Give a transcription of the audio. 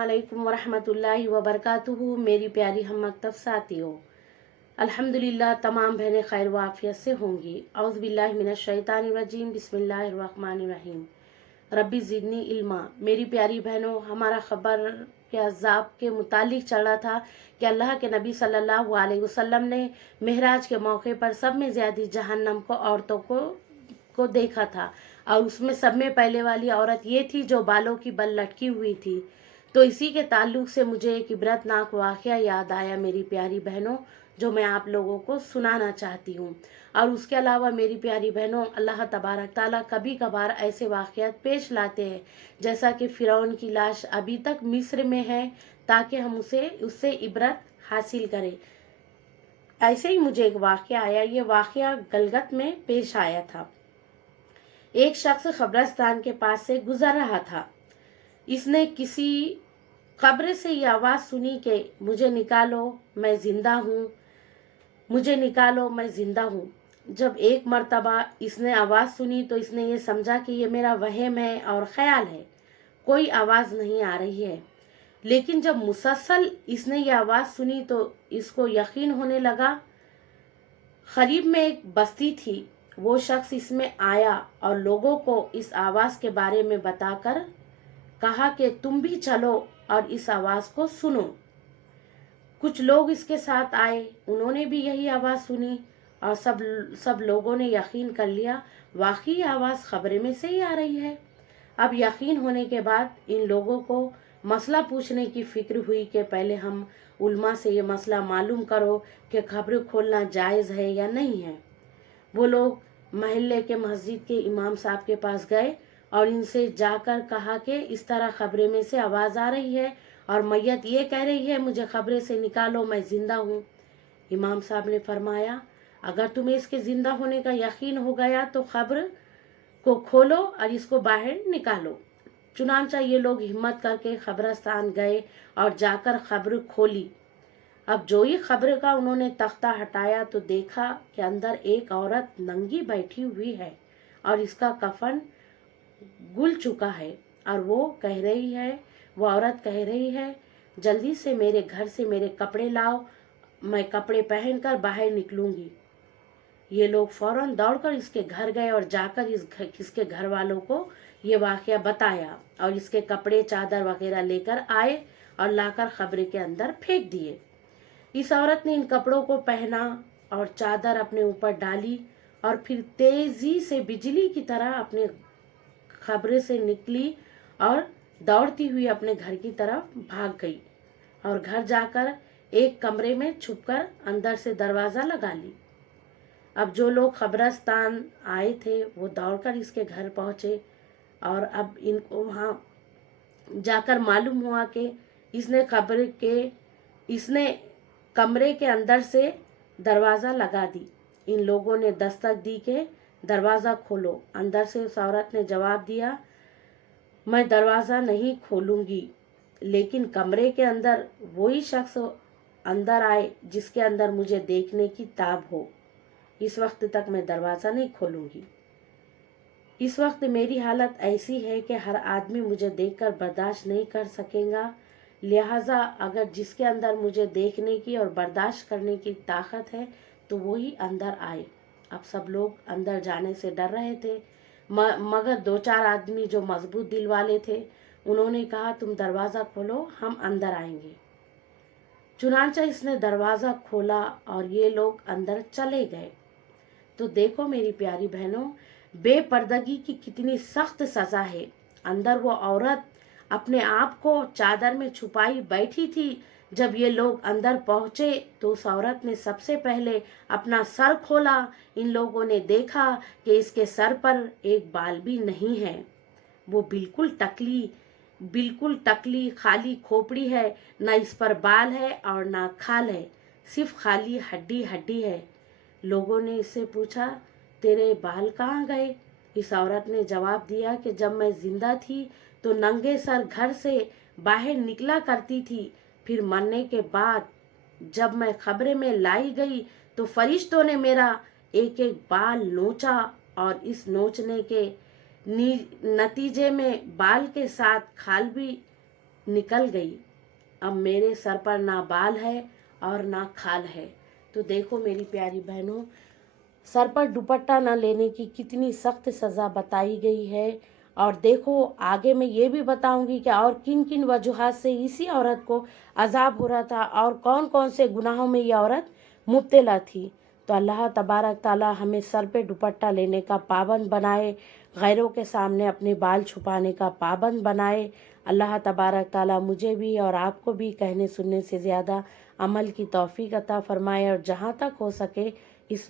अस्सलामुअलैकुम वरहमतुल्लाहि वबरकातुहू। मेरी प्यारी हम मकतब साथियों, अल्हम्दुलिल्लाह तमाम बहनें खैर वाफियत से होंगी। औज़ु बिल्लाहि मिनश शैतानिर रजीम, बिस्मिल्लाहिर रहमानिर रहीम। रब्बी ज़िदनी इल्मा। मेरी प्यारी बहनों, हमारा खबर के अज़ाब के मुतालिक चल रहा था कि अल्लाह के नबी सल्लल्लाहु अलैहि वसल्लम ने महराज के मौके पर सब में ज़्यादा जहन्नम को औरतों को देखा था, और उसमें सब में पहले वाली औरत ये थी जो बालों की बल लटकी हुई थी। तो इसी के ताल्लुक से मुझे एक इबरतनाक वाक़या याद आया मेरी प्यारी बहनों, जो मैं आप लोगों को सुनाना चाहती हूँ। और उसके अलावा मेरी प्यारी बहनों, अल्लाह तबारक ताला कभी कभार ऐसे वाक़यात पेश लाते हैं, जैसा कि फ़िरौन की लाश अभी तक मिस्र में है, ताकि हम उससे इबरत हासिल करें। ऐसे ही मुझे एक वाक़या आया। ये वाक़या गलगत में पेश आया था। एक शख्स कब्रिस्तान के पास से गुजर रहा था। इसने किसी कब्र से ये आवाज़ सुनी कि मुझे निकालो, मैं ज़िंदा हूँ, मुझे निकालो, मैं ज़िंदा हूँ। जब एक मर्तबा इसने आवाज़ सुनी तो इसने ये समझा कि ये मेरा वहम है और ख़याल है, कोई आवाज़ नहीं आ रही है। लेकिन जब मुसलसल इसने ये आवाज़ सुनी तो इसको यकीन होने लगा। करीब में एक बस्ती थी। वो शख्स इसमें आया और लोगों को इस आवाज़ के बारे में बताकर कहा कि तुम भी चलो और इस आवाज़ को सुनो। कुछ लोग इसके साथ आए, उन्होंने भी यही आवाज़ सुनी और सब लोगों ने यकीन कर लिया, वाकई आवाज़ खबरे में से ही आ रही है। अब यकीन होने के बाद इन लोगों को मसला पूछने की फ़िक्र हुई कि पहले हम उल्मा से ये मसला मालूम करो कि खबर खोलना जायज़ है या नहीं है। वो लोग महल्ले के मस्जिद के इमाम साहब के पास गए और इनसे जाकर कहा कि इस तरह खबरे में से आवाज़ आ रही है और मैयत ये कह रही है, मुझे खबरे से निकालो, मैं ज़िंदा हूँ। इमाम साहब ने फरमाया, अगर तुम्हें इसके ज़िंदा होने का यकीन हो गया तो खबर को खोलो और इसको बाहर निकालो। चुनांचा ये लोग हिम्मत करके कब्रिस्तान गए और जाकर खबर खोली। अब जो ही खबर का उन्होंने तख्ता हटाया तो देखा कि अंदर एक औरत नंगी बैठी हुई है और इसका कफन गुल चुका है। और वो औरत कह रही है, जल्दी से मेरे घर से मेरे कपड़े लाओ, मैं कपड़े पहनकर बाहर निकलूंगी। ये लोग फौरन दौड़कर इसके घर गए और जाकर इसके घर वालों को ये वाक़या बताया और इसके कपड़े चादर वगैरह लेकर आए और लाकर खबरे के अंदर फेंक दिए। इस औरत ने इन कपड़ों को पहना और चादर अपने ऊपर डाली और फिर तेजी से बिजली की तरह अपने खबरे से निकली और दौड़ती हुई अपने घर की तरफ भाग गई और घर जाकर एक कमरे में छुपकर अंदर से दरवाज़ा लगा ली। अब जो लोग कब्रिस्तान आए थे वो दौड़कर इसके घर पहुँचे और अब इनको वहाँ जाकर मालूम हुआ कि इसने कमरे के अंदर से दरवाज़ा लगा दी। इन लोगों ने दस्तक दी कि दरवाज़ा खोलो। अंदर से उस औरत ने जवाब दिया, मैं दरवाज़ा नहीं खोलूँगी, लेकिन कमरे के अंदर वही शख्स अंदर आए जिसके अंदर मुझे देखने की ताब हो, इस वक्त तक मैं दरवाज़ा नहीं खोलूँगी। इस वक्त मेरी हालत ऐसी है कि हर आदमी मुझे देखकर बर्दाश्त नहीं कर सकेगा, लिहाजा अगर जिसके अंदर मुझे देखने की और बर्दाश्त करने की ताकत है तो वही अंदर आए। अब सब लोग अंदर जाने से डर रहे थे, मगर दो चार आदमी जो मजबूत दिल वाले थे उन्होंने कहा, तुम दरवाज़ा खोलो, हम अंदर आएंगे। चुनांचा इसने दरवाज़ा खोला और ये लोग अंदर चले गए। तो देखो मेरी प्यारी बहनों, बेपर्दगी की कितनी सख्त सज़ा है। अंदर वो औरत अपने आप को चादर में छुपाई बैठी थी। जब ये लोग अंदर पहुँचे तो उस औरत ने सबसे पहले अपना सर खोला। इन लोगों ने देखा कि इसके सर पर एक बाल भी नहीं है। वो बिल्कुल टकली खाली खोपड़ी है, ना इस पर बाल है और ना खाल है, सिर्फ खाली हड्डी है। लोगों ने इससे पूछा, तेरे बाल कहाँ गए? इस औरत ने जवाब दिया कि जब मैं जिंदा थी तो नंगे सर घर से बाहर निकला करती थी, फिर मरने के बाद जब मैं खबरे में लाई गई तो फरिश्तों ने मेरा एक एक बाल नोचा और इस नोचने के नतीजे में बाल के साथ खाल भी نکل گئی، اب میرے سر پر نہ بال ہے اور نہ کھال ہے۔ تو دیکھو میری پیاری بہنوں، سر پر دوپٹہ نہ لینے کی کتنی سخت سزا بتائی گئی ہے۔ اور دیکھو آگے میں یہ بھی بتاؤں گی کہ اور کن کن وجوہات سے اسی عورت کو عذاب ہو رہا تھا اور کون کون سے گناہوں میں یہ عورت مبتلا تھی۔ تو اللہ تبارک تعالی ہمیں سر پہ دوپٹہ لینے کا پابند بنائے، غیروں کے سامنے اپنے بال چھپانے کا پابند بنائے۔ اللہ تبارک تعالی مجھے بھی اور آپ کو بھی کہنے سننے سے زیادہ عمل کی توفیق عطا فرمائے، اور جہاں تک ہو سکے اس